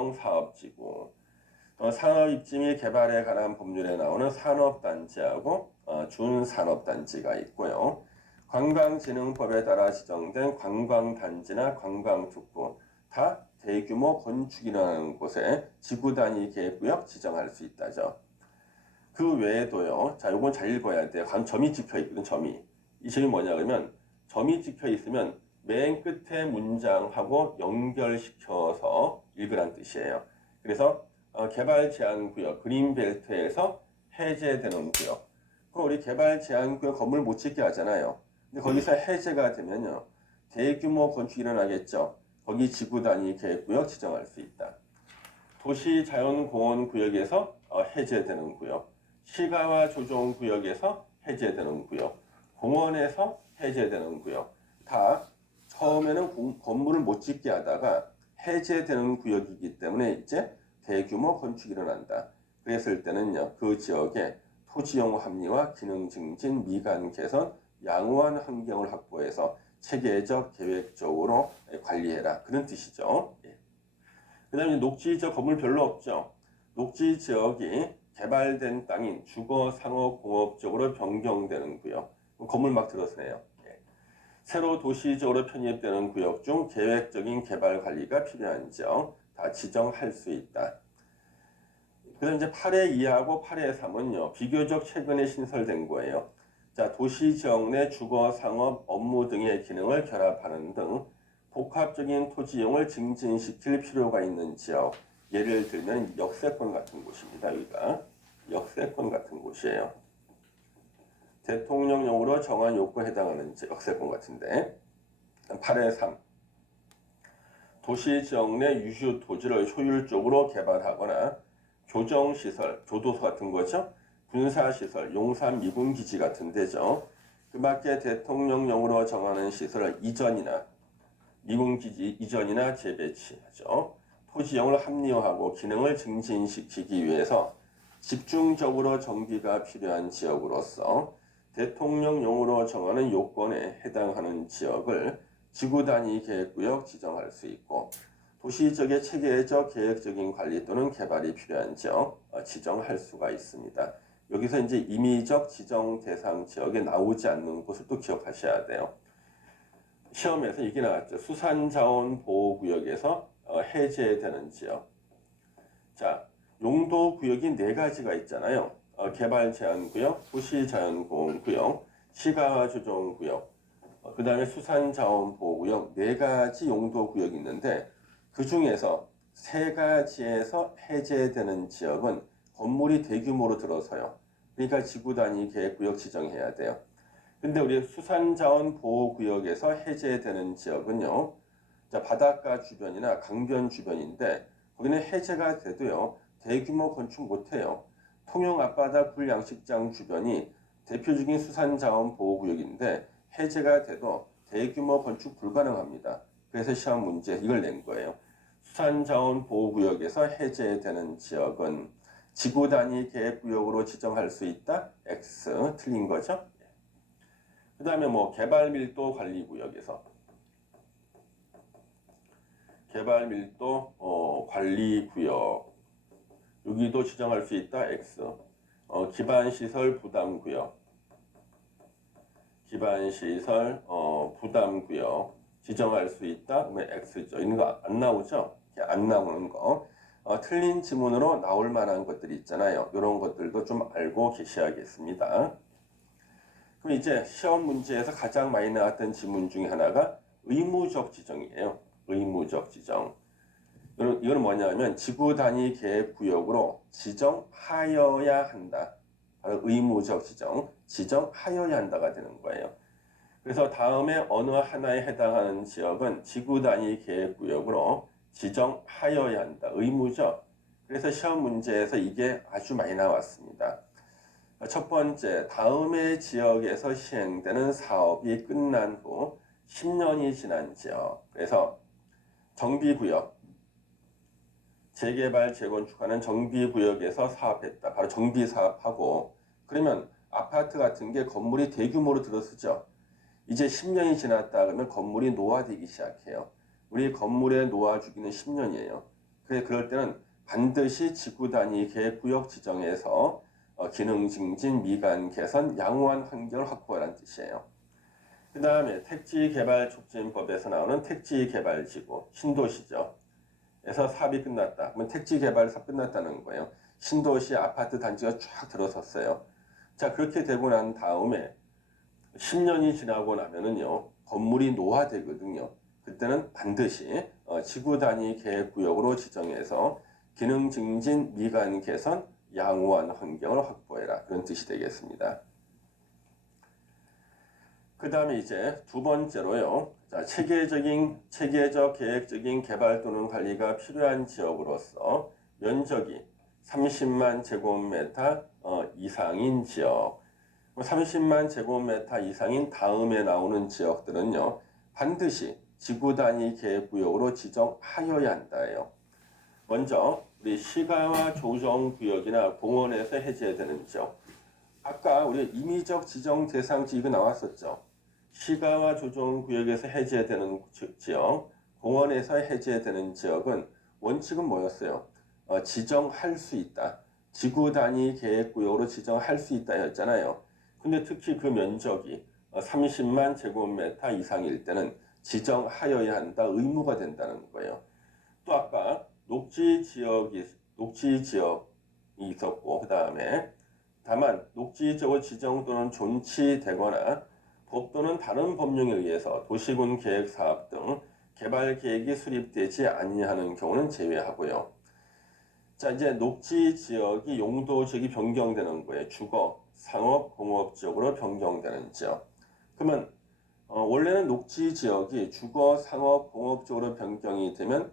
공공성사업지구. 또 산업입지 및 개발에 관한 법률에 나오는 산업단지하고 준산업단지가 있고요. 관광진흥법에 따라 지정된 관광단지나 관광특구 다 대규모 건축이 일어나는 곳에 지구단위 계획구역 지정할 수 있다죠. 그 외에도요. 자, 요건 잘 읽어야 돼요. 점이 찍혀 있거든, 점이. 이 점이 뭐냐 그러면 점이 찍혀 있으면 맨 끝에 문장하고 연결시켜서 읽으란 뜻이에요. 그래서 개발 제한 구역, 그린벨트에서 해제되는 구역. 그럼 우리 개발 제한 구역 건물 못 짓게 하잖아요. 근데 거기서 해제가 되면요. 대규모 건축이 일어나겠죠. 거기 지구 단위 계획구역 지정할 수 있다. 도시 자연공원 구역에서 해제되는 구역. 시가와 조정 구역에서 해제되는 구역. 공원에서 해제되는 구역. 다 처음에는 건물을 못 짓게 하다가 해제되는 구역이기 때문에 이제 대규모 건축이 일어난다. 그랬을 때는요. 그 지역에 토지용 합리화, 기능 증진, 미관 개선, 양호한 환경을 확보해서 체계적, 계획적으로 관리해라. 그런 뜻이죠. 예. 그 다음에 녹지 지역 건물 별로 없죠. 녹지 지역이 개발된 땅인 주거, 상업, 공업적으로 변경되는 구역. 건물 막 들어서네요. 예. 새로 도시적으로 편입되는 구역 중 계획적인 개발 관리가 필요한 지역 다 지정할 수 있다. 그 다음 이제 8회 2하고 8회 3은요. 비교적 최근에 신설된 거예요. 자, 도시 지역 내 주거, 상업, 업무 등의 기능을 결합하는 등 복합적인 토지 이용을 증진시킬 필요가 있는 지역. 예를 들면 역세권 같은 곳입니다. 여기가 역세권 같은 곳이에요. 대통령령으로 정한 요건에 해당하는 역세권 같은데 8회 3. 도시 지역 내 유휴 토지를 효율적으로 개발하거나 교정시설, 교도소 같은 거죠. 군사시설, 용산 미군기지 같은 데죠. 그 밖에 대통령령으로 정하는 시설을 이전이나 미군기지 이전이나 재배치하죠. 토지용을 합리화하고 기능을 증진시키기 위해서 집중적으로 정비가 필요한 지역으로서 대통령령으로 정하는 요건에 해당하는 지역을 지구단위 계획구역 지정할 수 있고 도시 지역의 체계적 계획적인 관리 또는 개발이 필요한 지역 지정할 수가 있습니다. 여기서 이제 임의적 지정 대상 지역에 나오지 않는 곳을 또 기억하셔야 돼요. 시험에서 이게 나왔죠. 수산자원보호구역에서 해제되는 지역. 자, 용도구역이 4가지가 있잖아요. 개발제한구역, 도시자연보호구역, 시가조정구역, 그 다음에 수산자원보호구역 4가지 용도구역이 있는데 그 중에서 3가지에서 해제되는 지역은 건물이 대규모로 들어서요. 그러니까 지구단위 계획구역 지정해야 돼요. 근데 우리 수산자원보호구역에서 해제되는 지역은요. 자, 바닷가 주변이나 강변 주변인데 거기는 해제가 돼도요. 대규모 건축 못해요. 통영 앞바다 굴양식장 주변이 대표적인 수산자원보호구역인데 해제가 돼도 대규모 건축 불가능합니다. 그래서 시험 문제 이걸 낸 거예요. 수산자원보호구역에서 해제되는 지역은 지구단위 계획구역으로 지정할 수 있다? X 틀린 거죠? 그 다음에 뭐 개발밀도 관리구역에서 개발밀도 관리구역 여기도 지정할 수 있다? X 기반시설 부담구역 기반시설 부담구역 지정할 수 있다? 그러면 X죠. 이런 거 안 나오죠? 안 나오는 거 틀린 지문으로 나올 만한 것들이 있잖아요. 이런 것들도 좀 알고 계셔야겠습니다. 그럼 이제 시험 문제에서 가장 많이 나왔던 지문 중에 하나가 의무적 지정이에요. 의무적 지정. 이건 뭐냐면 지구 단위 계획 구역으로 지정하여야 한다. 바로 의무적 지정, 지정하여야 한다가 되는 거예요. 그래서 다음에 어느 하나에 해당하는 지역은 지구 단위 계획 구역으로 지정하여야 한다. 의무적. 그래서 시험 문제에서 이게 아주 많이 나왔습니다. 첫 번째, 다음의 지역에서 시행되는 사업이 끝난 후 10년이 지난 지역. 그래서 정비구역, 재개발, 재건축하는 정비구역에서 사업했다. 바로 정비사업하고 그러면 아파트 같은 게 건물이 대규모로 들어서죠. 이제 10년이 지났다 그러면 건물이 노화되기 시작해요. 우리 건물의 노화 주기는 10년이에요. 그래 그럴 때는 반드시 지구 단위 계획구역 지정에서 기능 증진, 미관 개선, 양호한 환경을 확보하라는 뜻이에요. 그 다음에 택지개발촉진법에서 나오는 택지개발지구, 신도시죠. 에서 사업이 끝났다. 그러면 택지개발 사업 끝났다는 거예요. 신도시 아파트 단지가 쫙 들어섰어요. 자, 그렇게 되고 난 다음에 10년이 지나고 나면은요, 건물이 노화되거든요. 그때는 반드시 지구 단위 계획구역으로 지정해서 기능 증진, 미관 개선, 양호한 환경을 확보해라. 그런 뜻이 되겠습니다. 그 다음에 이제 두 번째로요. 자, 체계적 계획적인 개발 또는 관리가 필요한 지역으로서 면적이 30만 제곱미터 이상인 지역. 30만 제곱미터 이상인 다음에 나오는 지역들은요. 반드시 지구 단위 계획구역으로 지정하여야 한다예요. 먼저 우리 시가와 조정구역이나 공원에서 해제되는 지역. 아까 우리 임의적 지정 대상지 이거 나왔었죠. 시가와 조정구역에서 해제되는 지역, 공원에서 해제되는 지역은 원칙은 뭐였어요? 지정할 수 있다. 지구 단위 계획구역으로 지정할 수 있다 였잖아요. 근데 특히 그 면적이 30만 제곱미터 이상일 때는 지정하여야 한다. 의무가 된다는 거예요. 또 아까 녹지 지역이 있었고, 그 다음에 다만 녹지 지역을 지정 또는 존치되거나 법 또는 다른 법령에 의해서 도시군 계획 사업 등 개발 계획이 수립되지 아니하는 경우는 제외하고요. 자, 이제 녹지 지역이 용도 지역이 변경되는 거예요. 주거, 상업, 공업 지역으로 변경되는 지역. 그러면 원래는 녹지 지역이 주거, 상업, 공업 지역으로 변경이 되면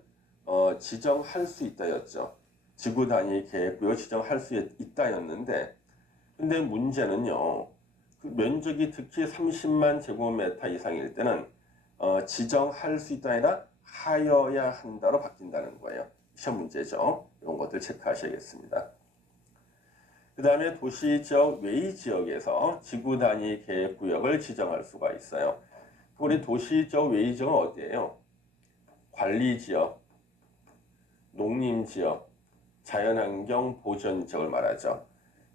지정할 수 있다였죠. 지구 단위 계획구역 지정할 수 있다였는데, 근데 문제는요. 그 면적이 특히 30만 제곱미터 이상일 때는 지정할 수 있다 아니라 하여야 한다로 바뀐다는 거예요. 시험 문제죠. 이런 것들 체크하셔야겠습니다. 그 다음에 도시지역 외의 지역에서 지구 단위 계획구역을 지정할 수가 있어요. 우리 도시지역 외의 지역은 어디예요? 관리지역, 농림지역, 자연환경 보전지역을 말하죠.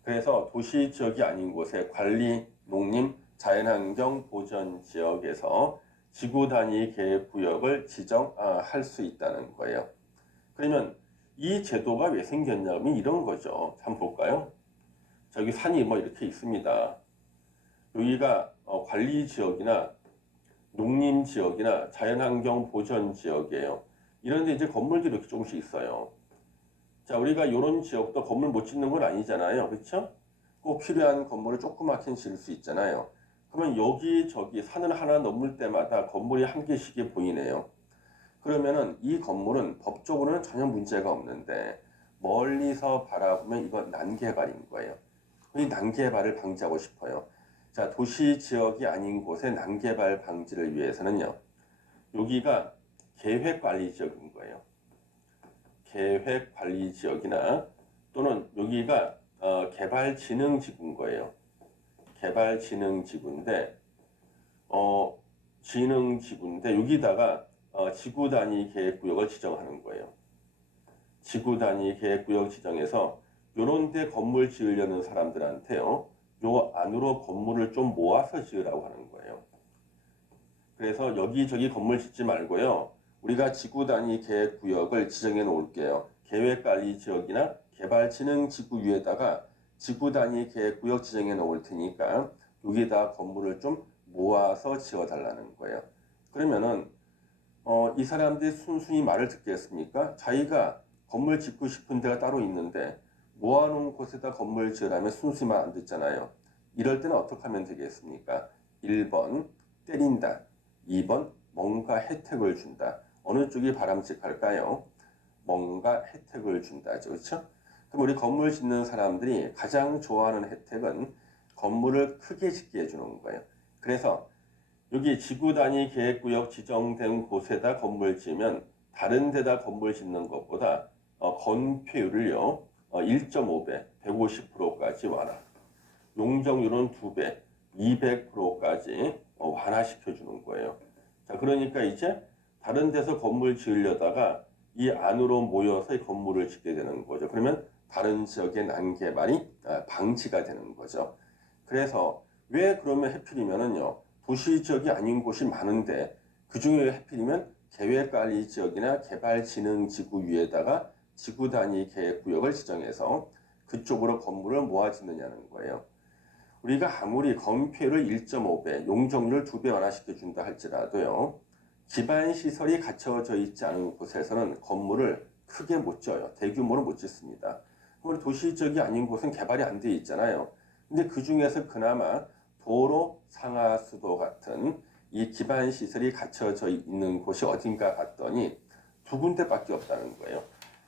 그래서 도시지역이 아닌 곳에 관리, 농림, 자연환경 보전지역에서 지구 단위 계획구역을 지정할 수 있다는 거예요. 그러면 이 제도가 왜 생겼냐면 이런 거죠. 한번 볼까요? 저기 산이 뭐 이렇게 있습니다. 여기가 관리지역이나 농림지역이나 자연환경 보전지역이에요. 이런데 이제 건물들이 이렇게 조금씩 있어요. 자, 우리가 이런 지역도 건물 못 짓는 건 아니잖아요. 그렇죠? 꼭 필요한 건물을 조그맣게 지을 수 있잖아요. 그러면 여기저기 산을 하나 넘을 때마다 건물이 한 개씩이 보이네요. 그러면은 이 건물은 법적으로는 전혀 문제가 없는데 멀리서 바라보면 이건 난개발인 거예요. 이 난개발을 방지하고 싶어요. 자, 도시 지역이 아닌 곳의 난개발 방지를 위해서는요. 여기가 계획관리지역인 거예요. 계획관리지역이나 또는 여기가 개발진흥지구인 거예요. 개발진흥지구인데 진흥지구인데 여기다가 지구 단위 계획구역을 지정하는 거예요. 지구 단위 계획구역 지정해서 요런 데 건물 지으려는 사람들한테요. 요 안으로 건물을 좀 모아서 지으라고 하는 거예요. 그래서 여기저기 건물 짓지 말고요. 우리가 지구 단위 계획구역을 지정해 놓을게요. 계획관리지역이나 개발진흥지구 위에다가 지구 단위 계획구역 지정해 놓을 테니까 여기다 건물을 좀 모아서 지어달라는 거예요. 그러면은 이 사람들이 순순히 말을 듣겠습니까? 자기가 건물 짓고 싶은 데가 따로 있는데 모아놓은 곳에다 건물 지으라면 순순히 말 안 듣잖아요. 이럴 때는 어떻게 하면 되겠습니까? 1번 때린다. 2번 뭔가 혜택을 준다. 어느 쪽이 바람직할까요? 뭔가 혜택을 준다죠. 그렇죠? 그럼 우리 건물 짓는 사람들이 가장 좋아하는 혜택은 건물을 크게 짓게 해주는 거예요. 그래서 여기 지구 단위 계획구역 지정된 곳에다 건물 지으면 다른 데다 건물 짓는 것보다 건폐율을요 1.5배, 150%까지 완화. 용적률은 2배, 200%까지 완화시켜 주는 거예요. 자, 그러니까 이제 다른 데서 건물 지으려다가 이 안으로 모여서 이 건물을 짓게 되는 거죠. 그러면 다른 지역의 난개발이 방치가 되는 거죠. 그래서 왜 그러면 하필이면은요, 도시 지역이 아닌 곳이 많은데 그 중에 하필이면 계획관리 지역이나 개발진흥지구 위에다가 지구 단위 계획구역을 지정해서 그쪽으로 건물을 모아 짓느냐는 거예요. 우리가 아무리 건폐율을 1.5배, 용적률을 2배 완화시켜 준다 할지라도요, 기반 시설이 갖춰져 있지 않은 곳에서는 건물을 크게 못 져요. 대규모로 못 짓습니다. 우리 도시 지역이 아닌 곳은 개발이 안 돼 있잖아요. 근데 그 중에서 그나마 도로, 상하수도 같은 이 기반 시설이 갖춰져 있는 곳이 어딘가 봤더니 두 군데밖에 없다는 거예요.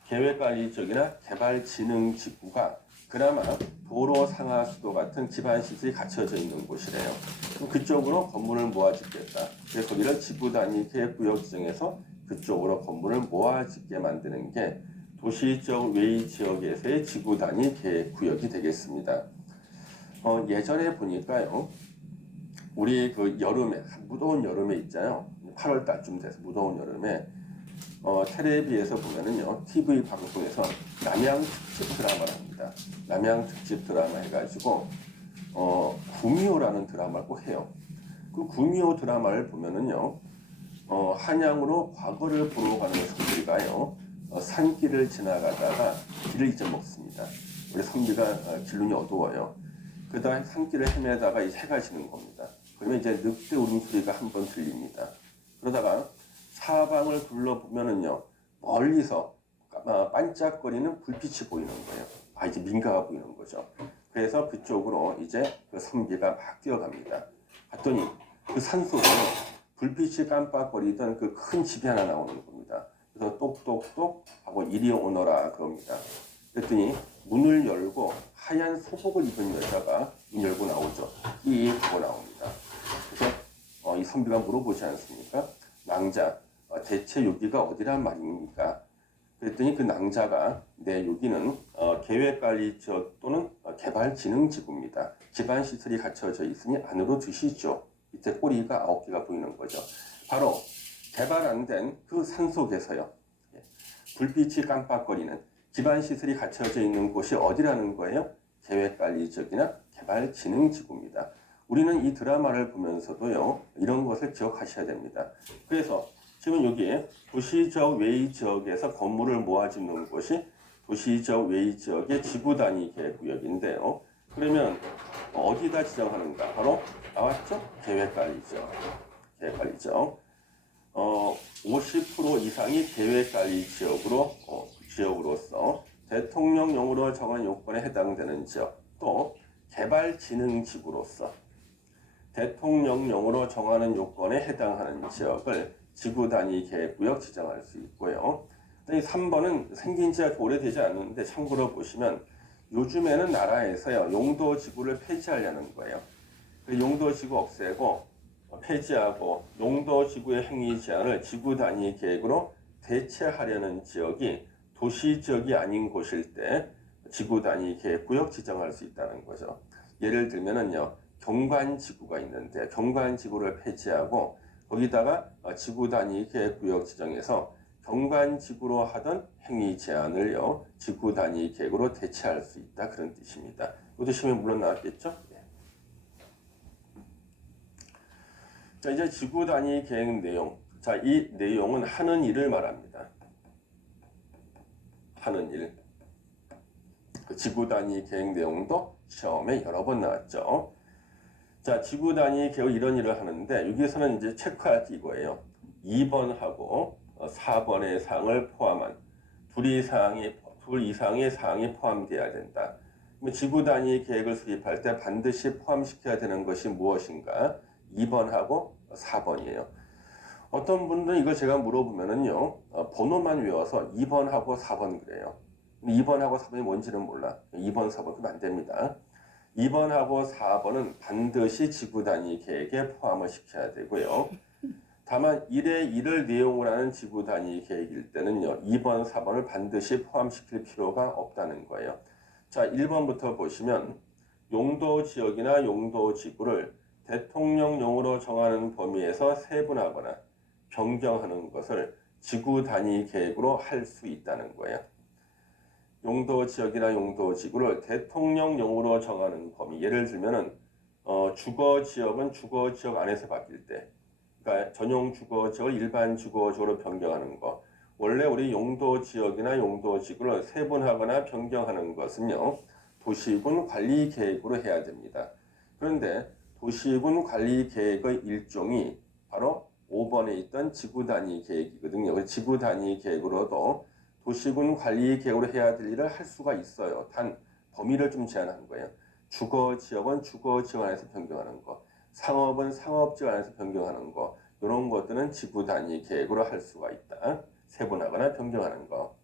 계획관리 지역이나 개발진흥지구가 그나마 도로, 상하수도 같은 기반 시설이 갖춰져 있는 곳이래요. 그럼 그쪽으로 건물을 모아 짓겠다. 그래서 거기를 지구 단위 계획구역 지정해서 그쪽으로 건물을 모아 짓게 만드는 게 도시적 외의 지역에서의 지구 단위 계획구역이 되겠습니다. 예전에 보니까요, 우리 그 여름에 무더운 여름에 있잖아요. 8월 달쯤 돼서 무더운 여름에 텔레비에서 보면은요, TV 방송에서 남양 특집 드라마를 합니다. 남양 특집 드라마 해가지고 구미호라는 드라마를 꼭 해요. 그 구미호 드라마를 보면은요, 한양으로 과거를 보러 가는 선비가요, 산길을 지나가다가 길을 잊어먹습니다. 우리 선비가 길눈이 어두워요. 그러다 산길을 헤매다가 이 해가 지는 겁니다. 그러면 이제 늑대 울음소리가 한 번 들립니다. 그러다가 사방을 둘러보면은요, 멀리서 반짝거리는 불빛이 보이는 거예요. 이제 민가가 보이는 거죠. 그래서 그쪽으로 이제 그 선비가 막 뛰어갑니다. 봤더니 그 산속에 불빛이 깜빡거리던 그 큰 집이 하나 나오는 겁니다. 그래서 똑똑똑 하고 이리 오너라 그럽니다. 그랬더니 문을 열고 하얀 소복을 입은 여자가 문 열고 나오죠. 이 하고 나옵니다. 그래서 이 선비가 물어보지 않습니까? 낭자, 대체 여기가 어디란 말입니까? 그랬더니 그 낭자가 네, 여기는 계획관리 지역 또는 개발진흥지구입니다. 기반시설이 갖춰져 있으니 안으로 드시죠. 이때 꼬리가 9개가 보이는 거죠. 바로 개발 안 된 그 산속에서요, 불빛이 깜빡거리는 기반시설이 갖춰져 있는 곳이 어디라는 거예요? 계획관리 지역이나 개발진흥지구입니다. 우리는 이 드라마를 보면서도요, 이런 것을 기억하셔야 됩니다. 그래서 지금 여기에 도시적 외의 지역에서 건물을 모아 짓는 곳이 도시적 외의 지역의 지구 단위 계획구역인데요. 그러면 어디다 지정하는가? 바로 나왔죠? 계획관리 지역. 계획관리 지역. 50% 이상이 계획관리 지역으로서 대통령령으로 정한 요건에 해당되는 지역, 또 개발진흥지구로서 대통령령으로 정하는 요건에 해당하는 지역을 지구 단위 계획구역 지정할 수 있고요. 3번은 생긴 지가 오래되지 않는데 참고로 보시면 요즘에는 나라에서요, 용도지구를 폐지하려는 거예요. 용도지구 없애고 폐지하고 용도지구의 행위 제한을 지구 단위 계획으로 대체하려는 지역이 도시지역이 아닌 곳일 때 지구 단위 계획구역 지정할 수 있다는 거죠. 예를 들면은요, 경관지구가 있는데 경관지구를 폐지하고 거기다가 지구 단위 계획구역 지정해서 경관지구로 하던 행위 제한을요, 지구 단위 계획으로 대체할 수 있다, 그런 뜻입니다. 이것도 시험에 물론 나왔겠죠? 네. 자, 이제 지구 단위 계획 내용. 자, 이 내용은 하는 일을 말합니다. 하는 일. 그 지구 단위 계획 내용도 시험에 여러 번 나왔죠. 자, 지구 단위 계획 이런 일을 하는데 여기서는 이제 체크할 게 이거예요. 2번하고 4번의 사항을 포함한 둘 이상의 사항이 포함되어야 된다. 지구 단위 계획을 수립할 때 반드시 포함시켜야 되는 것이 무엇인가? 2번하고 4번이에요. 어떤 분들은 이걸 제가 물어보면은요, 번호만 외워서 2번하고 4번 그래요. 2번하고 4번이 뭔지는 몰라. 2번, 4번 그러면 안 됩니다. 2번하고 4번은 반드시 지구 단위 계획에 포함을 시켜야 되고요. 다만 1의 1을 내용으로 하는 지구 단위 계획일 때는요, 2번, 4번을 반드시 포함시킬 필요가 없다는 거예요. 자, 1번부터 보시면 용도 지역이나 용도 지구를 대통령령으로 정하는 범위에서 세분하거나 변경하는 것을 지구 단위 계획으로 할 수 있다는 거예요. 용도 지역이나 용도 지구를 대통령령으로 정하는 범위. 예를 들면은 주거 지역은 주거 지역 안에서 바뀔 때, 그러니까 전용 주거 지역을 일반 주거 지역으로 변경하는 거. 원래 우리 용도 지역이나 용도 지구를 세분하거나 변경하는 것은요, 도시군 관리 계획으로 해야 됩니다. 그런데 도시군 관리 계획의 일종이 바로 5번에 있던 지구 단위 계획이거든요. 지구 단위 계획으로도 도시군 관리 계획으로 해야 될 일을 할 수가 있어요. 단 범위를 좀 제한한 거예요. 주거 지역은 주거 지역 안에서 변경하는 거, 상업은 상업 지역 안에서 변경하는 거, 이런 것들은 지구 단위 계획으로 할 수가 있다. 세분하거나 변경하는 거.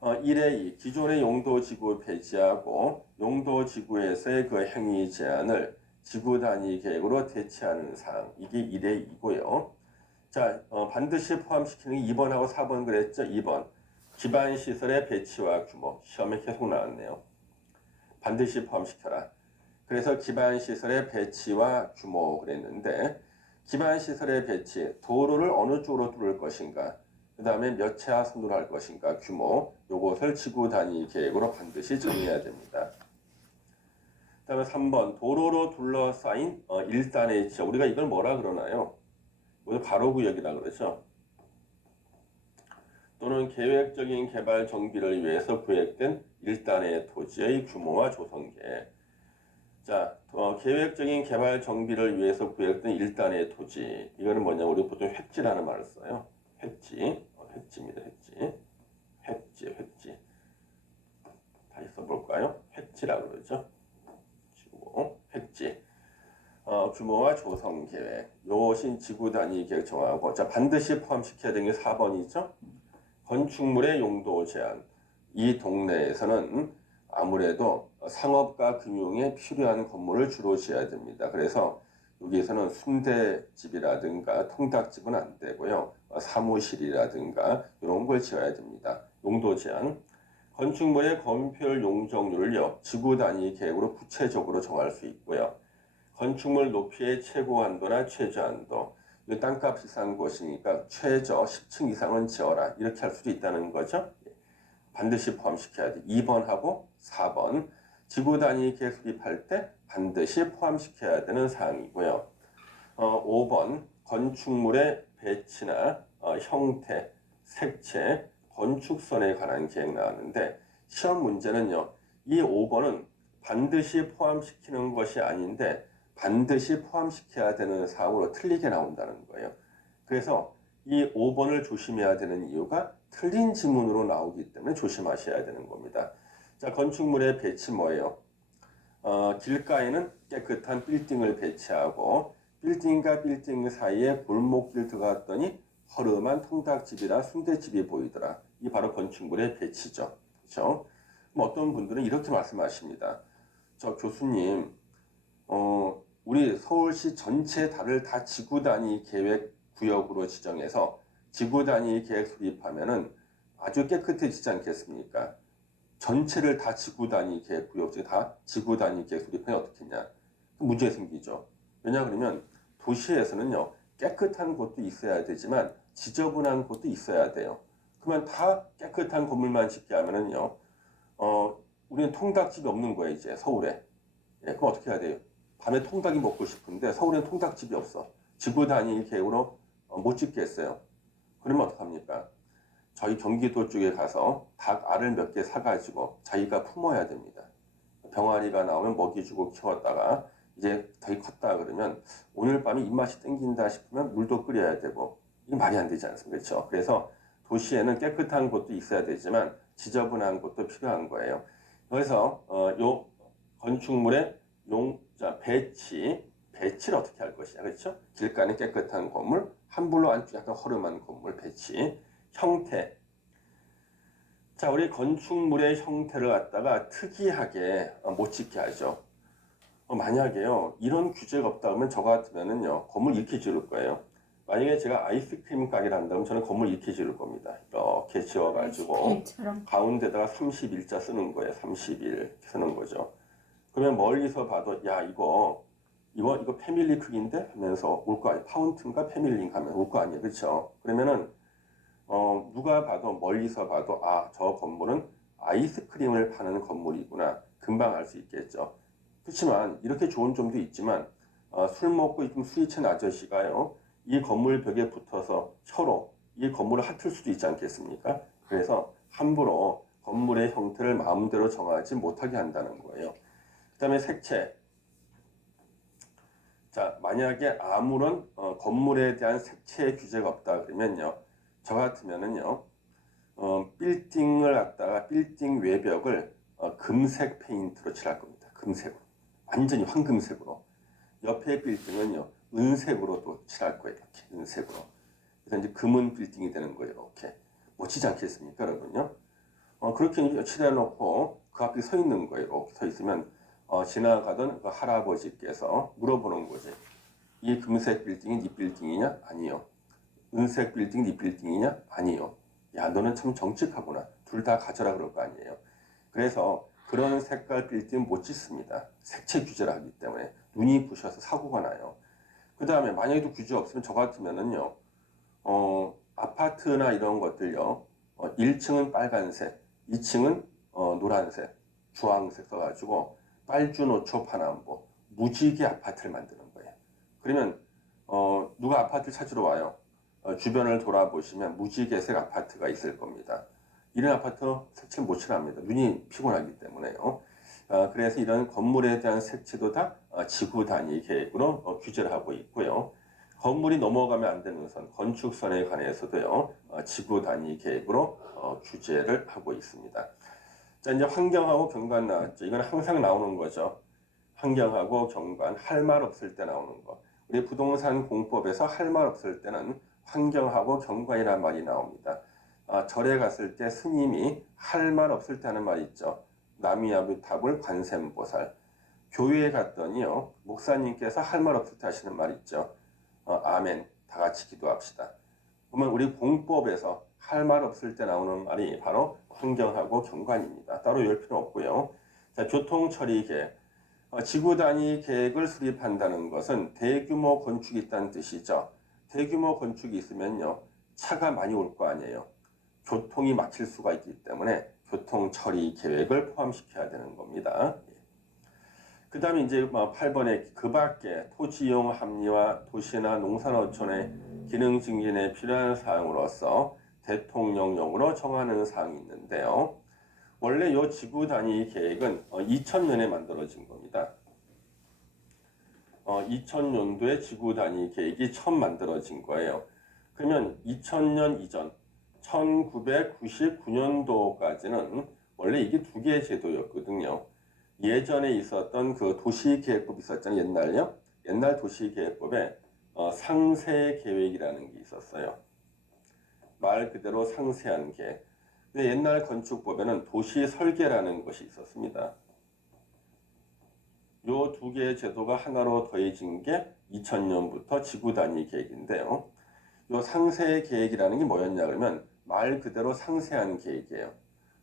1의 2. 기존의 용도 지구 폐지하고 용도 지구에서의 그 행위 제한을 지구 단위 계획으로 대체하는 사항. 이게 1의 2고요. 자, 반드시 포함시키는 게 2번하고 4번 그랬죠? 2번. 기반 시설의 배치와 규모. 시험에 계속 나왔네요. 반드시 포함시켜라. 그래서 기반 시설의 배치와 규모 그랬는데, 기반 시설의 배치, 도로를 어느 쪽으로 뚫을 것인가, 그 다음에 몇 채 선도를 할 것인가, 규모, 요것을 지구 단위 계획으로 반드시 정해야 됩니다. 그 다음에 3번, 도로로 둘러싸인 1단의 지역. 우리가 이걸 뭐라 그러나요? 이걸 가로구역이라 그러죠. 또는 계획적인 개발 정비를 위해서 구획된 1단의 토지의 규모와 조성계. 자, 계획적인 개발 정비를 위해서 구획된 1단의 토지. 이거는 뭐냐? 우리 보통 획지라는 말을 써요. 획지. 획지입니다. 획지. 다시 써볼까요? 획지라고 그러죠. 획지. 규모와 조성 계획. 요것이 지구 단위 계획 정하고, 자, 반드시 포함시켜야 되는 게 4번이죠. 건축물의 용도 제한. 이 동네에서는 아무래도 상업과 금융에 필요한 건물을 주로 지어야 됩니다. 그래서 여기에서는 순대집이라든가 통닭집은 안 되고요. 사무실이라든가 이런 걸 지어야 됩니다. 용도 제한. 건축물의 건폐율 용적률을요, 지구 단위 계획으로 구체적으로 정할 수 있고요. 건축물 높이의 최고 한도나 최저 한도. 땅값 비싼 곳이니까 최저 10층 이상은 지어라. 이렇게 할 수도 있다는 거죠. 반드시 포함시켜야 돼. 2번하고 4번. 지구 단위 계획 수립할 때 반드시 포함시켜야 되는 사항이고요. 5번. 건축물의 배치나 형태, 색채, 건축선에 관한 계획 나왔는데, 시험 문제는요, 이 5번은 반드시 포함시키는 것이 아닌데 반드시 포함시켜야 되는 사항으로 틀리게 나온다는 거예요. 그래서 이 5번을 조심해야 되는 이유가 틀린 지문으로 나오기 때문에 조심하셔야 되는 겁니다. 자, 건축물의 배치 뭐예요? 길가에는 깨끗한 빌딩을 배치하고, 빌딩과 빌딩 사이에 골목길 들어갔더니 허름한 통닭집이나 순대집이 보이더라. 이 바로 건축물의 배치죠. 그렇죠? 어떤 분들은 이렇게 말씀하십니다. 저 교수님, 우리 서울시 전체 달을 다 지구 단위 계획 구역으로 지정해서 지구 단위 계획 수립하면은 아주 깨끗해지지 않겠습니까? 전체를 다 지구 단위 계획 구역 중에 다 지구 단위 계획 수립하면 어떻겠냐? 문제 생기죠. 왜냐 그러면 도시에서는요, 깨끗한 곳도 있어야 되지만 지저분한 곳도 있어야 돼요. 그러면 다 깨끗한 건물만 짓게 하면은요, 우리는 통닭집이 없는 거예요, 이제 서울에. 예, 그럼 어떻게 해야 돼요? 밤에 통닭이 먹고 싶은데 서울엔 통닭집이 없어. 지구 단위 계획으로 못 짓겠어요. 그러면 어떡합니까? 저희 경기도 쪽에 가서 닭 알을 몇 개 사가지고 자기가 품어야 됩니다. 병아리가 나오면 먹이 주고 키웠다가 이제 더 컸다 그러면 오늘 밤에 입맛이 땡긴다 싶으면 물도 끓여야 되고, 이게 말이 안 되지 않습니까? 그렇죠? 그래서 도시에는 깨끗한 곳도 있어야 되지만 지저분한 곳도 필요한 거예요. 그래서 요 건축물의 배치를 어떻게 할 것이냐, 그렇죠? 길가는 깨끗한 건물, 한불로 안쪽 약간 허름한 건물 배치, 형태. 자, 우리 건축물의 형태를 갖다가 특이하게 못 짓게 하죠. 만약에요, 이런 규제가 없다 그러면 저 같으면은요, 건물 이렇게 지을 거예요. 만약에 제가 아이스크림 가게를 한다면 저는 건물 이렇게 지을 겁니다. 이렇게 지어가지고 가운데다가 31자 쓰는 거예요. 31 쓰는 거죠. 그러면 멀리서 봐도 야, 이거 패밀리 크기인데 하면서 올 거 아니에요. 파운틴과 패밀리 하면 올 거 아니에요. 그렇죠? 그러면은 누가 봐도 멀리서 봐도 저 건물은 아이스크림을 파는 건물이구나 금방 알 수 있겠죠. 그렇지만 이렇게 좋은 점도 있지만 술 먹고 있던 술이 챈 아저씨가요 이 건물 벽에 붙어서 혀로 이 건물을 핥을 수도 있지 않겠습니까? 그래서 함부로 건물의 형태를 마음대로 정하지 못하게 한다는 거예요. 그 다음에 색채. 자, 만약에 아무런 건물에 대한 색채 규제가 없다 그러면요 저 같으면은요 빌딩을 갖다가 빌딩 외벽을 금색 페인트로 칠할 겁니다. 금색으로. 완전히 황금색으로. 옆에 빌딩은요, 은색으로 또 칠할 거예요. 이렇게 은색으로. 그래서 이제 금은 빌딩이 되는 거예요. 이렇게. 멋지지 않겠습니까, 여러분요? 그렇게 칠해놓고 그 앞에 서 있는 거예요. 이렇게 서 있으면 지나가던 그 할아버지께서 물어보는 거지. 이 금색 빌딩이 네 빌딩이냐? 아니요. 은색 빌딩 네 빌딩이냐? 아니요. 야, 너는 참 정직하구나. 둘 다 가져라 그럴 거 아니에요. 그래서 그런 색깔 빌딩 못 짓습니다. 색채 규제를 하기 때문에 눈이 부셔서 사고가 나요. 그 다음에 만약에도 규제 없으면 저 같으면은요, 아파트나 이런 것들요, 1층은 빨간색, 2층은 노란색, 주황색 써가지고 빨주노초 파남보 무지개 아파트를 만드는 거예요. 그러면 누가 아파트를 찾으러 와요. 주변을 돌아보시면 무지개색 아파트가 있을 겁니다. 이런 아파트 색칠 못 칠합니다. 눈이 피곤하기 때문에요. 그래서 이런 건물에 대한 색채도 다 지구 단위 계획으로 규제를 하고 있고요. 건물이 넘어가면 안 되는 선, 건축선에 관해서도요, 지구 단위 계획으로 규제를 하고 있습니다. 자, 이제 환경하고 경관 나왔죠. 이건 항상 나오는 거죠. 환경하고 경관, 할 말 없을 때 나오는 거. 우리 부동산 공법에서 할 말 없을 때는 환경하고 경관이라는 말이 나옵니다. 절에 갔을 때 스님이 할 말 없을 때 하는 말 있죠. 나미아미타불 관세음보살. 교회에 갔더니요, 목사님께서 할 말 없을 때 하시는 말 있죠. 아멘. 다 같이 기도합시다. 그러면 우리 공법에서 할 말 없을 때 나오는 말이 바로 환경하고 경관입니다. 따로 열 필요 없고요. 자, 교통처리 계획. 지구 단위 계획을 수립한다는 것은 대규모 건축이 있다는 뜻이죠. 대규모 건축이 있으면요, 차가 많이 올 거 아니에요. 교통이 막힐 수가 있기 때문에 교통 처리 계획을 포함시켜야 되는 겁니다. 그 다음에 이제 8번에 그 밖에 토지 이용 합리화 도시나 농산어촌의 기능 증진에 필요한 사항으로서 대통령령으로 정하는 사항이 있는데요. 원래 이 지구 단위 계획은 2000년에 만들어진 겁니다. 2000년도에 지구 단위 계획이 처음 만들어진 거예요. 그러면 2000년 이전 1999년도까지는 원래 이게 두 개의 제도였거든요. 예전에 있었던 그 도시계획법 있었잖아요. 옛날요. 옛날 도시계획법에 상세계획이라는 게 있었어요. 말 그대로 상세한 계획. 근데 옛날 건축법에는 도시설계라는 것이 있었습니다. 요 두 개의 제도가 하나로 더해진 게 2000년부터 지구 단위 계획인데요. 요 상세 계획이라는 게 뭐였냐 그러면 말 그대로 상세한 계획이에요.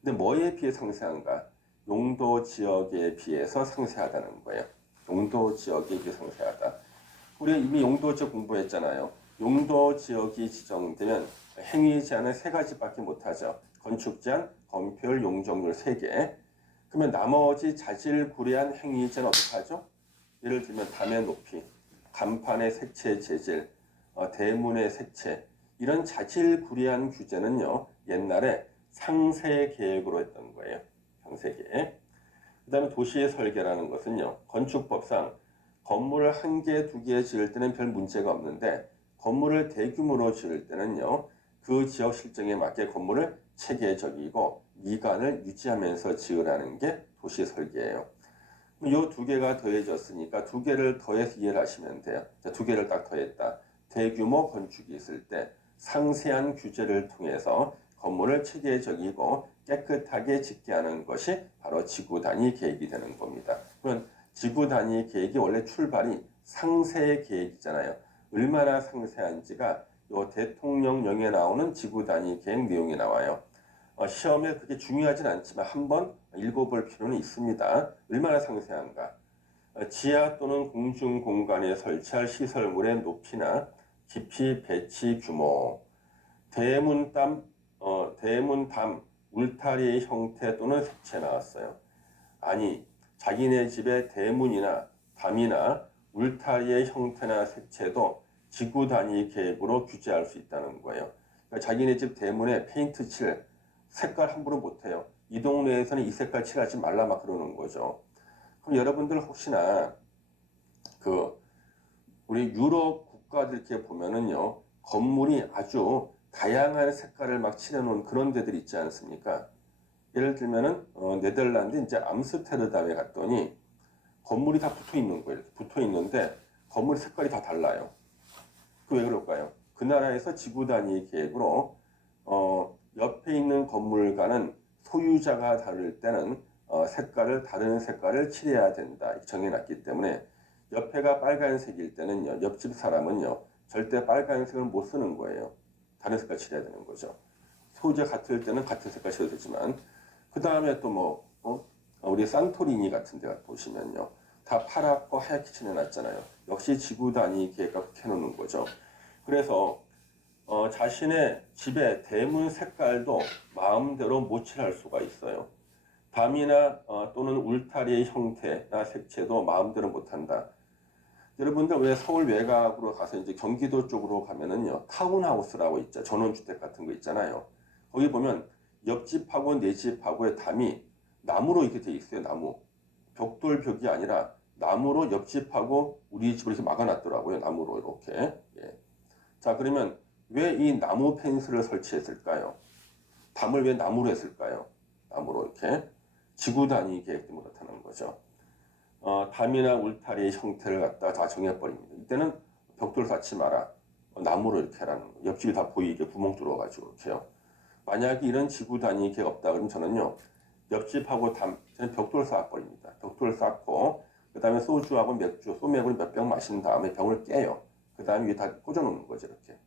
근데 뭐에 비해 상세한가? 용도 지역에 비해서 상세하다는 거예요. 용도 지역에 비해 상세하다. 우리 이미 용도 지역 공부했잖아요. 용도 지역이 지정되면 행위 제한은 세 가지밖에 못하죠. 건축 제한, 건폐율, 용적률 3개. 그러면 나머지 자질구레한 행위 제한은 어떻게 하죠? 예를 들면 담의 높이, 간판의 색채 재질, 대문의 색채 이런 자질구레한 규제는요 옛날에 상세 계획으로 했던 거예요. 상세 계획. 그 다음에 도시의 설계라는 것은요 건축법상 건물을 한 개, 두 개 지을 때는 별 문제가 없는데 건물을 대규모로 지을 때는요 그 지역 실정에 맞게 건물을 체계적이고 미관을 유지하면서 지으라는 게 도시 설계예요. 이 두 개가 더해졌으니까 두 개를 더해서 이해를 하시면 돼요. 자, 두 개를 딱 더했다. 대규모 건축이 있을 때 상세한 규제를 통해서 건물을 체계적이고 깨끗하게 짓게 하는 것이 바로 지구 단위 계획이 되는 겁니다. 그러면 지구 단위 계획이 원래 출발이 상세 계획이잖아요. 얼마나 상세한지가 요 대통령령에 나오는 지구 단위 계획 내용이 나와요. 시험에 그렇게 중요하진 않지만 한번 읽어볼 필요는 있습니다. 얼마나 상세한가? 지하 또는 공중 공간에 설치할 시설물의 높이나 깊이, 배치 규모, 대문담 울타리의 형태 또는 색채 나왔어요. 아니, 자기네 집의 대문이나 담이나 울타리의 형태나 색채도 지구 단위 계획으로 규제할 수 있다는 거예요. 그러니까 자기네 집 대문에 페인트 칠 색깔 함부로 못해요. 이 동네에서는 이 색깔 칠하지 말라 막 그러는 거죠. 그럼 여러분들 혹시나 그 우리 유럽 국가들 이렇게 보면은요, 건물이 아주 다양한 색깔을 막 칠해놓은 그런 데들 있지 않습니까? 예를 들면은 네덜란드 이제 암스테르담에 갔더니 건물이 다 붙어 있는 거예요. 붙어 있는데 건물 색깔이 다 달라요. 그 왜 그럴까요? 그 나라에서 지구 단위 계획으로 옆에 있는 건물과는 소유자가 다를 때는 다른 색깔을 칠해야 된다 정해놨기 때문에 옆에가 빨간색일 때는요, 옆집 사람은요 절대 빨간색을 못 쓰는 거예요. 다른 색깔 칠해야 되는 거죠. 소유자 같을 때는 같은 색깔 칠해도 되지만 그 다음에 또 우리 산토리니 같은 데 보시면요 다 파랗고 하얗게 칠해놨잖아요. 역시 지구 단위 계획과 해놓는 거죠. 그래서 자신의 집의 대문 색깔도 마음대로 못 칠할 수가 있어요. 담이나 또는 울타리의 형태나 색채도 마음대로 못한다. 여러분들 왜 서울 외곽으로 가서 이제 경기도 쪽으로 가면은요 타운하우스라고 있죠. 전원주택 같은 거 있잖아요. 거기 보면 옆집하고 내 집하고의 담이 나무로 이렇게 돼 있어요. 나무. 벽돌벽이 아니라 나무로 옆집하고 우리 집을 이렇게 막아놨더라고요. 나무로 이렇게. 예. 자, 그러면 왜 이 나무 펜스를 설치했을까요? 담을 왜 나무로 했을까요? 나무로 이렇게 지구 단위 계획 때문에 그렇다는 거죠. 담이나 울타리의 형태를 갖다 다 정해버립니다. 이때는 벽돌 쌓지 마라. 나무로 이렇게 하라는 거예요. 옆집이 다 보이게 구멍 뚫어가지고 이렇게요. 만약에 이런 지구 단위 계획 없다 그러면 저는요. 옆집하고 저는 벽돌 쌓아버립니다. 벽돌 쌓고 그 다음에 소주하고 맥주, 소맥을 몇 병 마신 다음에 병을 깨요. 그 다음에 위에 다 꽂아놓는 거죠. 이렇게.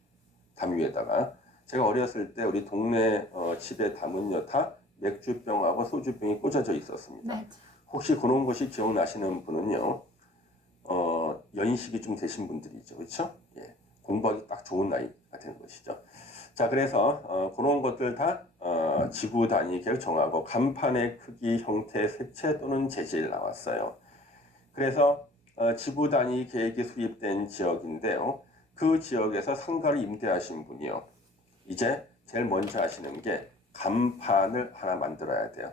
담 위에다가. 제가 어렸을 때 우리 동네 집에 담은요. 다 맥주병하고 소주병이 꽂아져 있었습니다. 네. 혹시 그런 것이 기억나시는 분은요. 연식이 좀 되신 분들이죠. 그렇죠? 예. 공부하기 딱 좋은 나이가 되는 것이죠. 자, 그래서 그런 것들 다 지구 단위 계획 정하고 간판의 크기, 형태, 색채 또는 재질 나왔어요. 그래서 지구 단위 계획이 수립된 지역인데요. 그 지역에서 상가를 임대하신 분이요. 이제 제일 먼저 하시는 게 간판을 하나 만들어야 돼요.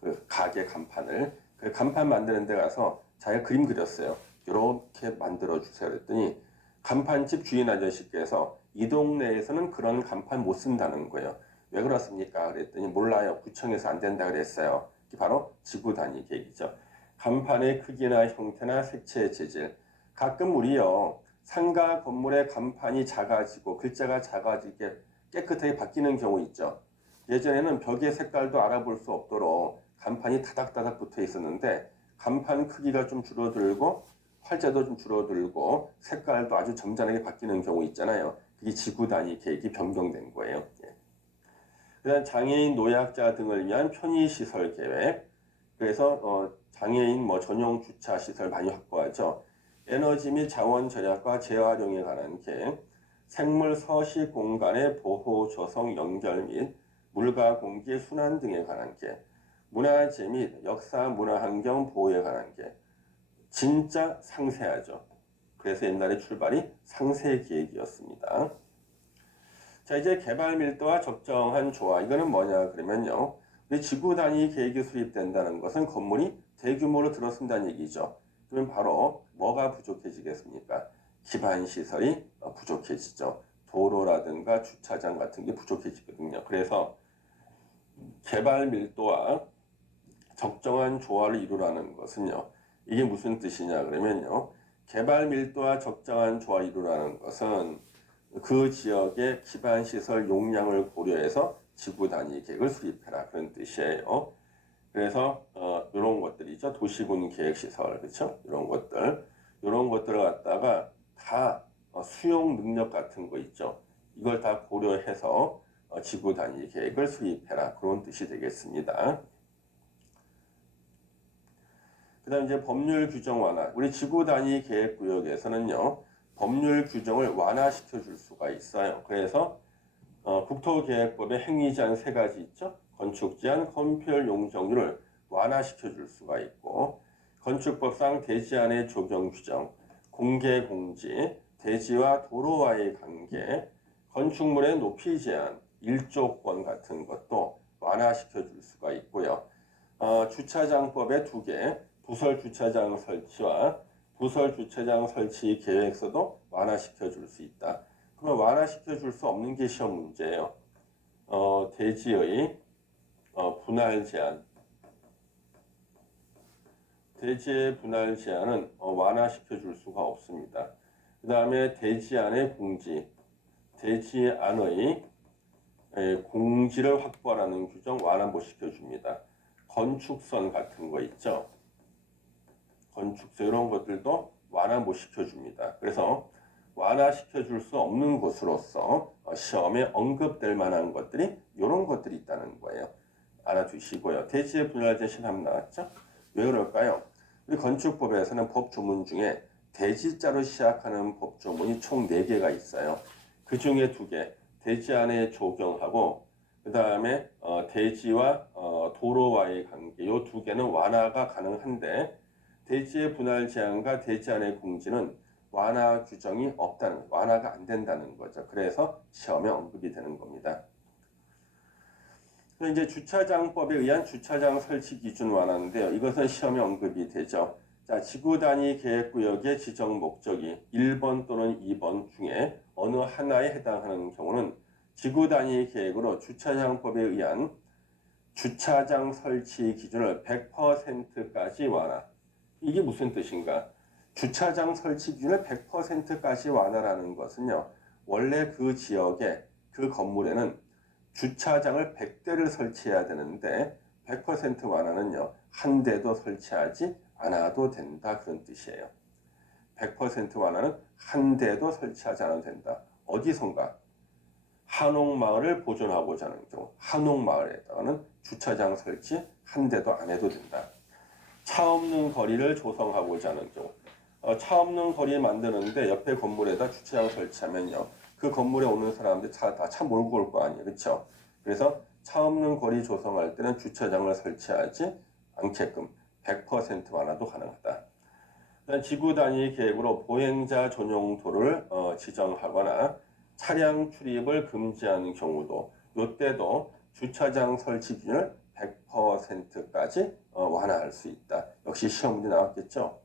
그 가게 간판을. 그 간판 만드는 데 가서 자기가 그림 그렸어요. 이렇게 만들어 주세요. 그랬더니 간판집 주인 아저씨께서 이 동네에서는 그런 간판 못 쓴다는 거예요. 왜 그렇습니까? 그랬더니 몰라요. 구청에서 안 된다 그랬어요. 이게 바로 지구 단위 계획이죠. 간판의 크기나 형태나 색채, 재질. 가끔 우리요. 상가 건물의 간판이 작아지고 글자가 작아지게 깨끗하게 바뀌는 경우 있죠. 예전에는 벽의 색깔도 알아볼 수 없도록 간판이 다닥다닥 붙어 있었는데 간판 크기가 좀 줄어들고 활자도 좀 줄어들고 색깔도 아주 점잖하게 바뀌는 경우 있잖아요. 그게 지구 단위 계획이 변경된 거예요. 예. 그다음 장애인, 노약자 등을 위한 편의시설 계획. 그래서 장애인 전용 주차 시설 많이 확보하죠. 에너지 및 자원 절약과 재활용에 관한 계획. 생물 서식 공간의 보호, 조성, 연결 및 물과 공기 순환 등에 관한 계획. 문화재 및 역사, 문화환경 보호에 관한 계획. 진짜 상세하죠. 그래서 옛날에 출발이 상세 계획이었습니다. 자, 이제 개발 밀도와 적정한 조화. 이거는 뭐냐 그러면요. 우리 지구 단위 계획이 수립된다는 것은 건물이 대규모로 들어선다는 얘기죠. 그러면 바로 뭐가 부족해지겠습니까? 기반 시설이 부족해지죠. 도로라든가 주차장 같은 게 부족해지거든요. 그래서 개발 밀도와 적정한 조화를 이루라는 것은요. 이게 무슨 뜻이냐 그러면요. 개발 밀도와 적정한 조화 이루라는 것은 그 지역의 기반 시설 용량을 고려해서 지구 단위 계획을 수립해라 그런 뜻이에요. 그래서 이런 것들이죠. 도시군 계획 시설 그렇죠? 이런 것들을 갖다가 다 수용 능력 같은 거 있죠. 이걸 다 고려해서 지구 단위 계획을 수립해라 그런 뜻이 되겠습니다. 그 다음 이제 법률 규정 완화. 우리 지구 단위 계획 구역에서는요, 법률 규정을 완화시켜 줄 수가 있어요. 그래서 국토계획법의 행위제한 세 가지 있죠. 건축제한, 건폐율 용적률을 완화시켜 줄 수가 있고, 건축법상 대지안의 적용 규정, 공개 공지, 대지와 도로와의 관계, 건축물의 높이 제한, 일조권 같은 것도 완화시켜 줄 수가 있고요. 주차장법의 두 개, 부설 주차장 설치와 부설 주차장 설치 계획서도 완화시켜 줄 수 있다. 그러면 완화시켜 줄 수 없는 게 시험 문제예요. 대지의 분할 제한. 대지의 분할 제한은 완화시켜 줄 수가 없습니다. 그 다음에 대지안의 공지, 대지안의 공지를 확보하라는 규정 완화 못 시켜줍니다. 건축선 같은 거 있죠. 건축선 이런 것들도 완화 못 시켜줍니다. 그래서 완화시켜 줄 수 없는 것으로서 시험에 언급될 만한 것들이 이런 것들이 있다는 거예요. 알아두시고요. 대지의 분할제 신함 나왔죠? 왜 그럴까요? 우리 건축법에서는 법 조문 중에 대지자로 시작하는 법 조문이 총 4개가 있어요. 그 중에 2개, 대지안에 적용하고 그 다음에 대지와 도로와의 관계 이 2개는 완화가 가능한데 대지의 분할 제한과 대지안의 공지는 완화 규정이 없다는, 완화가 안 된다는 거죠. 그래서 시험에 언급이 되는 겁니다. 이제 주차장법에 의한 주차장 설치 기준 완화인데요. 이것은 시험에 언급이 되죠. 자, 지구 단위 계획구역의 지정 목적이 1번 또는 2번 중에 어느 하나에 해당하는 경우는 지구 단위 계획으로 주차장법에 의한 주차장 설치 기준을 100%까지 완화. 이게 무슨 뜻인가? 주차장 설치 기준을 100%까지 완화라는 것은요. 원래 그 지역에 그 건물에는 주차장을 100대를 설치해야 되는데 100% 완화는요. 한 대도 설치하지 않아도 된다 그런 뜻이에요. 100% 완화는 한 대도 설치하지 않아도 된다. 어디선가? 한옥마을을 보존하고자 하는 경우 한옥마을에다가는 주차장 설치 한 대도 안 해도 된다. 차 없는 거리를 조성하고자 하는 경우 차 없는 거리 만드는데 옆에 건물에다 주차장 설치하면요. 그 건물에 오는 사람들 다 차 몰고 올 거 아니에요. 그렇죠? 그래서 차 없는 거리 조성할 때는 주차장을 설치하지 않게끔 100% 완화도 가능하다. 지구 단위 계획으로 보행자 전용도를 지정하거나 차량 출입을 금지하는 경우도 이때도 주차장 설치 기준을 100%까지 완화할 수 있다. 역시 시험 문제 나왔겠죠.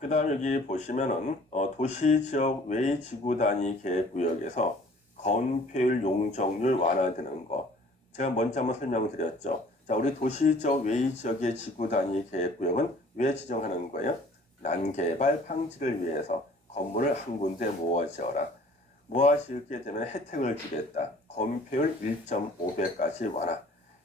그 다음 여기 보시면은 도시지역 외 지구 단위 계획구역에서 건폐율 용적률 완화되는 거 제가 먼저 한번 설명드렸죠. 자, 우리 도시지역 외 지역의 지구 단위 계획구역은 왜 지정하는 거예요? 난개발 방지를 위해서 건물을 한 군데 모아 지어라. 모아 지을게 되면 혜택을 주겠다. 건폐율 1.5배까지 완화,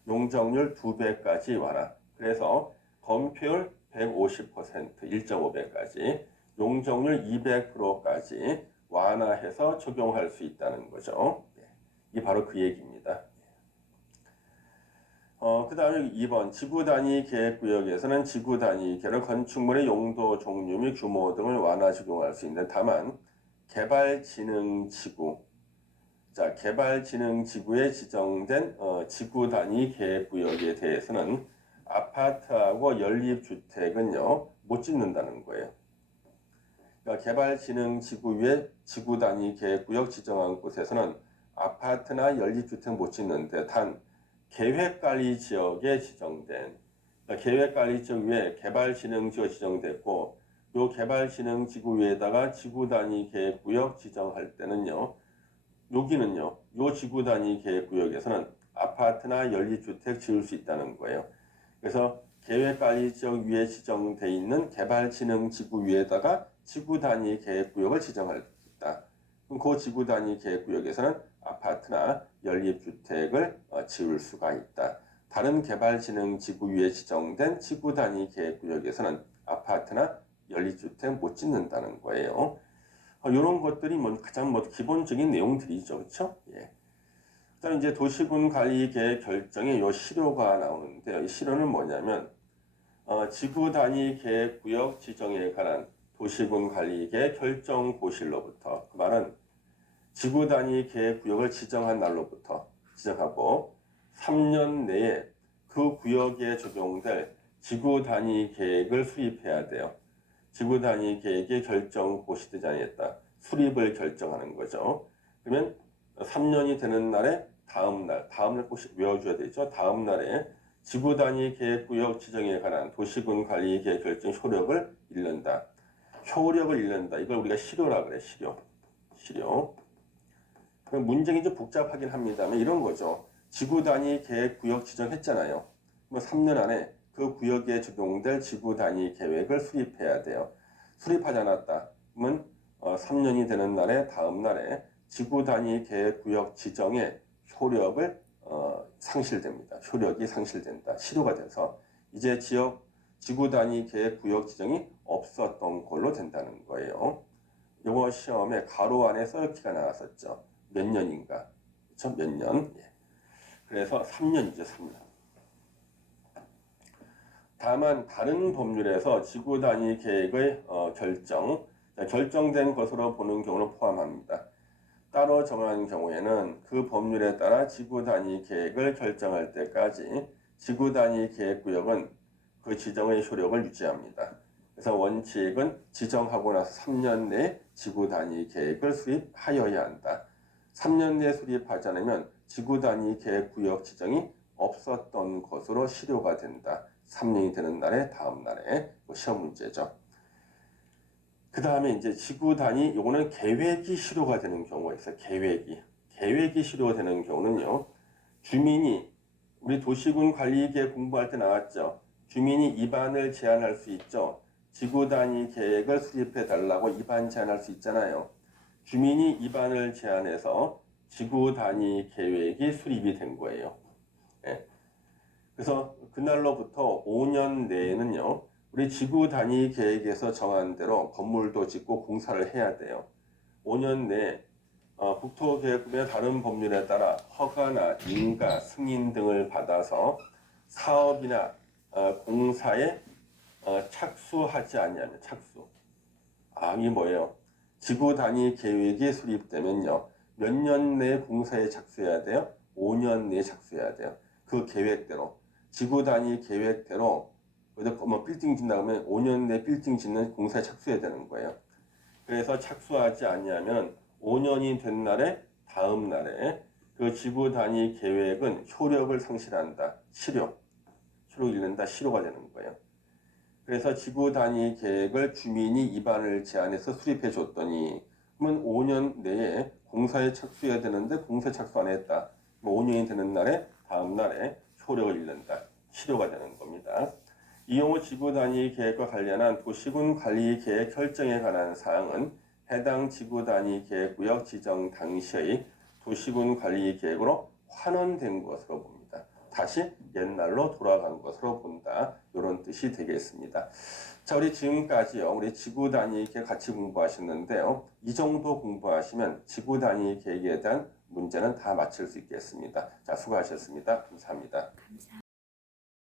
용적률 2배까지 완화. 그래서 건폐율 150%, 1.5배까지, 용적률 200%까지 완화해서 적용할 수 있다는 거죠. 이게 바로 그 얘기입니다. 그 다음에 2번 지구 단위 계획구역에서는 지구 단위 계획 건축물의 용도, 종류 및 규모 등을 완화 적용할 수 있는 다만 개발진흥지구 자, 개발진흥지구에 지정된 지구 단위 계획구역에 대해서는 아파트하고 연립주택은요 못 짓는다는 거예요. 그러니까 개발진흥지구 위에 지구 단위 계획구역 지정한 곳에서는 아파트나 연립주택 못 짓는데 단 계획관리지역에 지정된 그러니까 계획관리지역 위에 개발진흥지구 지정됐고 이 개발진흥지구 위에다가 지구 단위 계획구역 지정할 때는요 여기는요 이 지구 단위 계획구역에서는 아파트나 연립주택 지을 수 있다는 거예요. 그래서 계획관리지역 위에 지정돼 있는 개발진흥지구 위에다가 지구 단위 계획구역을 지정할 수 있다. 그럼 그 지구 단위 계획구역에서는 아파트나 연립주택을 지을 수가 있다. 다른 개발진흥지구 위에 지정된 지구 단위 계획구역에서는 아파트나 연립주택 못 짓는다는 거예요. 이런 것들이 가장 기본적인 내용들이죠, 그렇죠? 예. 그다음 이제 도시군 관리 계획 결정에 요 시료가 나오는데요. 이 시료는 뭐냐면 지구 단위 계획 구역 지정에 관한 도시군 관리 계획 결정 고실로부터 그 말은 지구 단위 계획 구역을 지정한 날로부터 지정하고 3년 내에 그 구역에 적용될 지구 단위 계획을 수립해야 돼요. 지구 단위 계획의 결정 고시되지 아니했다. 수립을 결정하는 거죠. 그러면 3년이 되는 날에 다음 날 꼭 외워줘야 되죠. 다음 날에 지구 단위 계획 구역 지정에 관한 도시군 관리 계획 결정 효력을 잃는다. 효력을 잃는다. 이걸 우리가 실효라 그래. 실효. 문제가 좀 복잡하긴 합니다만 이런 거죠. 지구 단위 계획 구역 지정했잖아요. 뭐 3년 안에 그 구역에 적용될 지구 단위 계획을 수립해야 돼요. 수립하지 않았다. 그러면 3년이 되는 날에 다음 날에 지구 단위 계획 구역 지정의 효력을 상실됩니다. 효력이 상실된다. 실효가 돼서 이제 지구 단위 계획 구역 지정이 없었던 걸로 된다는 거예요. 이거 시험에 가로 안에 써있기가 나왔었죠. 몇 년인가? 그렇죠? 몇 년? 예. 그래서 3년이죠, 3년. 다만 다른 법률에서 지구 단위 계획의 결정된 것으로 보는 경우를 포함합니다. 따로 정한 경우에는 그 법률에 따라 지구 단위 계획을 결정할 때까지 지구 단위 계획 구역은 그 지정의 효력을 유지합니다. 그래서 원칙은 지정하고 나서 3년 내에 지구 단위 계획을 수립하여야 한다. 3년 내에 수립하지 않으면 지구 단위 계획 구역 지정이 없었던 것으로 실효가 된다. 3년이 되는 날에 다음 날에 시험 문제죠. 그 다음에 이제 지구 단위 요거는 계획이 실효가 되는 경우가 있어요. 계획이 실효되는 경우는요. 주민이 우리 도시군 관리계획 공부할 때 나왔죠. 주민이 입안을 제한할 수 있죠. 지구 단위 계획을 수립해 달라고 입안 제한할 수 있잖아요. 주민이 입안을 제한해서 지구 단위 계획이 수립이 된 거예요. 예. 그래서 그날로부터 5년 내에는요. 우리 지구 단위 계획에서 정한 대로 건물도 짓고 공사를 해야 돼요. 5년 내에 국토계획부의 다른 법률에 따라 허가나 인가, 승인 등을 받아서 사업이나 공사에 착수하지 않냐면 착수. 이게 뭐예요? 지구 단위 계획이 수립되면요. 몇 년 내에 공사에 착수해야 돼요? 5년 내에 착수해야 돼요. 그 계획대로. 지구 단위 계획대로 뭐 빌딩 짓는다 그러면 5년 내에 빌딩 짓는 공사에 착수해야 되는 거예요. 그래서 착수하지 않냐면 5년이 된 날에 다음 날에 그 지구 단위 계획은 효력을 상실한다. 실효 잃는다. 실효가 되는 거예요. 그래서 지구 단위 계획을 주민이 입안을 제한해서 수립해 줬더니 그러면 5년 내에 공사에 착수해야 되는데 공사에 착수 안 했다. 5년이 되는 날에 다음 날에 효력을 잃는다. 실효가 되는 겁니다. 이용호 지구 단위 계획과 관련한 도시군 관리 계획 결정에 관한 사항은 해당 지구 단위 계획 구역 지정 당시의 도시군 관리 계획으로 환원된 것으로 봅니다. 다시 옛날로 돌아간 것으로 본다. 이런 뜻이 되겠습니다. 자, 우리 지금까지요. 우리 지구 단위 계획 같이 공부하셨는데요. 이 정도 공부하시면 지구 단위 계획에 대한 문제는 다 맞힐 수 있겠습니다. 자, 수고하셨습니다. 감사합니다.